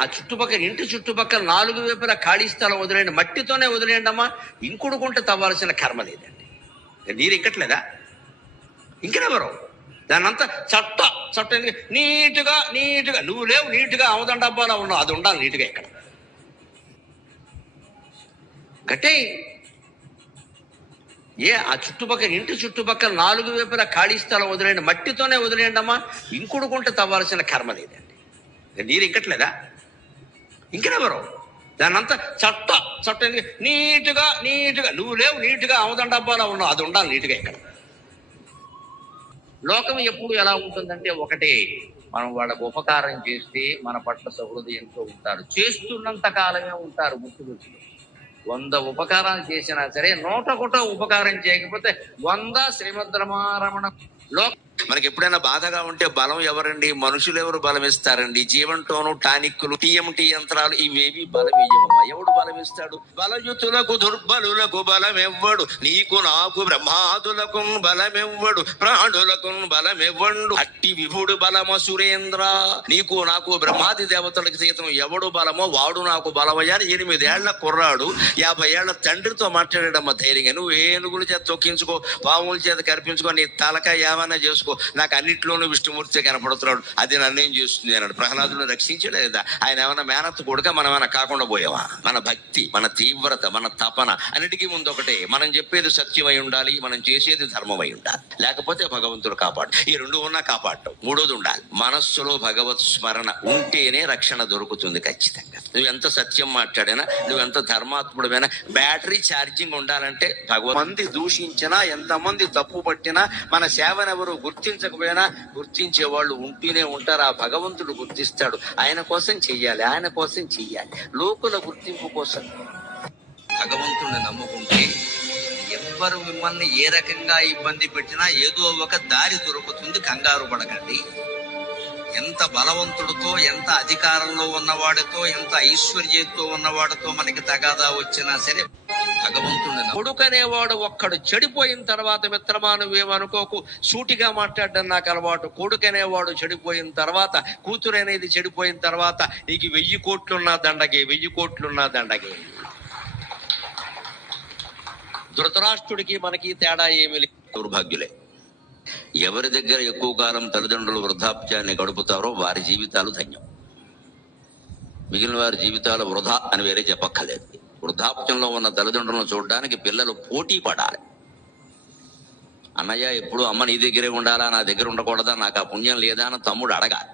ఆ చుట్టుపక్కల ఇంటి చుట్టుపక్కల 4 వైపులా ఖాళీ స్థలం వదిలేయండి, మట్టితోనే వదిలేయండి అమ్మా. ఇంకుడుకుంటే తవ్వాల్సిన కర్మ లేదండి. నీరు ఇంకట్లేదా? ఇంకనెవరు దాన్నంతా చట్ట నీటుగా నువ్వు లేవు, నీటుగా అవదండ డబ్బాలో ఉన్నావు, అది ఉండాలి నీటుగా. ఇక్కడ గట్టే ఆ చుట్టుపక్కల ఇంటి చుట్టుపక్కల 4 వైపులా ఖాళీ స్థలం వదిలేయండి, మట్టితోనే వదిలేయండి అమ్మా. ఇంకుడుకుంటే తవ్వాల్సిన కర్మ లేదండి. నీరు ఇంకట్లేదా? ఇంకనెవరు దాన్నంతా చట్ట నీటుగా నువ్వు లేవు, నీటుగా అవదండ డబ్బాలో ఉన్నావు, అది ఉండాలి నీటుగా. ఇక్కడ లోకం ఎప్పుడు ఎలా ఉంటుందంటే, ఒకటే, మనం వాళ్ళకు ఉపకారం చేస్తే మన పట్ల సహృదయంతో ఉంటారు, చేస్తున్నంత కాలమే ఉంటారు. గుర్తుపెట్టుకో, 100 ఉపకారాలు చేసినా సరే 101 ఉపకారం చేయకపోతే 100 శ్రీమద్రమారమణ. మనకి ఎప్పుడైనా బాధగా ఉంటే బలం ఎవరండి? మనుషులు ఎవరు బలం ఇస్తారండి? జీవంతోను టానిక్కులు, టీఎంటీ యంత్రాలు ఇవేవి బలం ఇయ్యవమ్మా. ఎవడు బలం ఇస్తాడు? బలయుతులకు దుర్బలులకు బలం ఎవ్వడు, నీకు నాకు బ్రహ్మాదులకు బలం ఎవ్వడు, ప్రాణులకు బలం ఎవ్వడు, అట్టి విభుడు బలమ సురేంద్ర. నీకు నాకు బ్రహ్మాది దేవతలకు సైతం ఎవడు బలమో వాడు నాకు బలమయ్యా. 8 ఏళ్ల కుర్రాడు 50 ఏళ్ల తండ్రితో మాట్లాడాడమ్మ ధైర్యంగా. నువ్వు ఏనుగుల చేత తొక్కించుకో, పాముల చేత కనిపించుకో, నీ తలకాయ ఏమైనా చేసుకో, నాకు అన్నింటిలోనూ విష్ణుమూర్తి కనపడుతున్నాడు, అది నన్నేం చేస్తుంది అన్నాడు. ప్రహ్లాదుని రక్షించడే కదా. ఆయన ఏమైనా మేనత్త కొడుక, మనం ఏమైనా కాకుండా పోయావా? మన భక్తి, మన తీవ్రత, మన తపన అన్నిటికీ ముందు ఒకటే, మనం చెప్పేది సత్యమై ఉండాలి, మనం చేసేది ధర్మమై ఉండాలి, లేకపోతే భగవంతుడు కాపాడు. ఈ 2 ఉన్నా కాపాడటం. 3వది ఉండాలి, మనస్సులో భగవత్ స్మరణ ఉంటేనే రక్షణ దొరుకుతుంది ఖచ్చితంగా. నువ్వెంత సత్యం మాట్లాడినా, నువ్వెంత ధర్మాత్ముడమైనా, బ్యాటరీ ఛార్జింగ్ ఉండాలంటే మంది దూషించినా, ఎంతమంది తప్పు పట్టినా, మన సేవనెవరు గుర్తించకపోయినా గుర్తించే వాళ్ళు ఉంటూనే ఉంటారు. ఆ భగవంతుడు గుర్తిస్తాడు. ఆయన కోసం చెయ్యాలి, ఆయన కోసం చెయ్యాలి, లోకుల గుర్తింపు కోసం. భగవంతుడిని నమ్ముకుంటే ఎవ్వరు మిమ్మల్ని ఏ రకంగా ఇబ్బంది పెట్టినా ఏదో ఒక దారి దొరుకుతుంది. కంగారు పడకండి. ఎంత బలవంతుడితో, ఎంత అధికారంలో ఉన్నవాడితో, ఎంత ఐశ్వర్యంతో ఉన్నవాడితో మనకి తగాదా వచ్చినా సరే భగవంతుడిని. కొడుకనేవాడు ఒక్కడు చెడిపోయిన తర్వాత, మిత్రమా నువ్వేమనుకోకు, సూటిగా మాట్లాడడం నాకు అలవాటు. కొడుకనేవాడు చెడిపోయిన తర్వాత, కూతురు అనేది చెడిపోయిన తర్వాత, నీకు 1000 కోట్లున్నా దండగే, 1000 కోట్లున్నా దండగే. ధృతరాష్ట్రుడికి మనకి తేడా ఏమి లేదు. దౌర్భాగ్యులే. ఎవరి దగ్గర ఎక్కువ కాలం తల్లిదండ్రులు వృద్ధాప్యాన్ని గడుపుతారో వారి జీవితాలు ధన్యం. మిగిలిన వారి జీవితాలు వృధా అని వేరే చెప్పక్కర్లేదు. వృద్ధాప్యంలో ఉన్న తల్లిదండ్రులను చూడడానికి పిల్లలు పోటీ పడాలి. అన్నయ్య ఎప్పుడు అమ్మ నీ దగ్గరే ఉండాలా, నా దగ్గర ఉండకూడదా, నాకు ఆ పుణ్యం లేదా అని తమ్ముడు అడగాలి.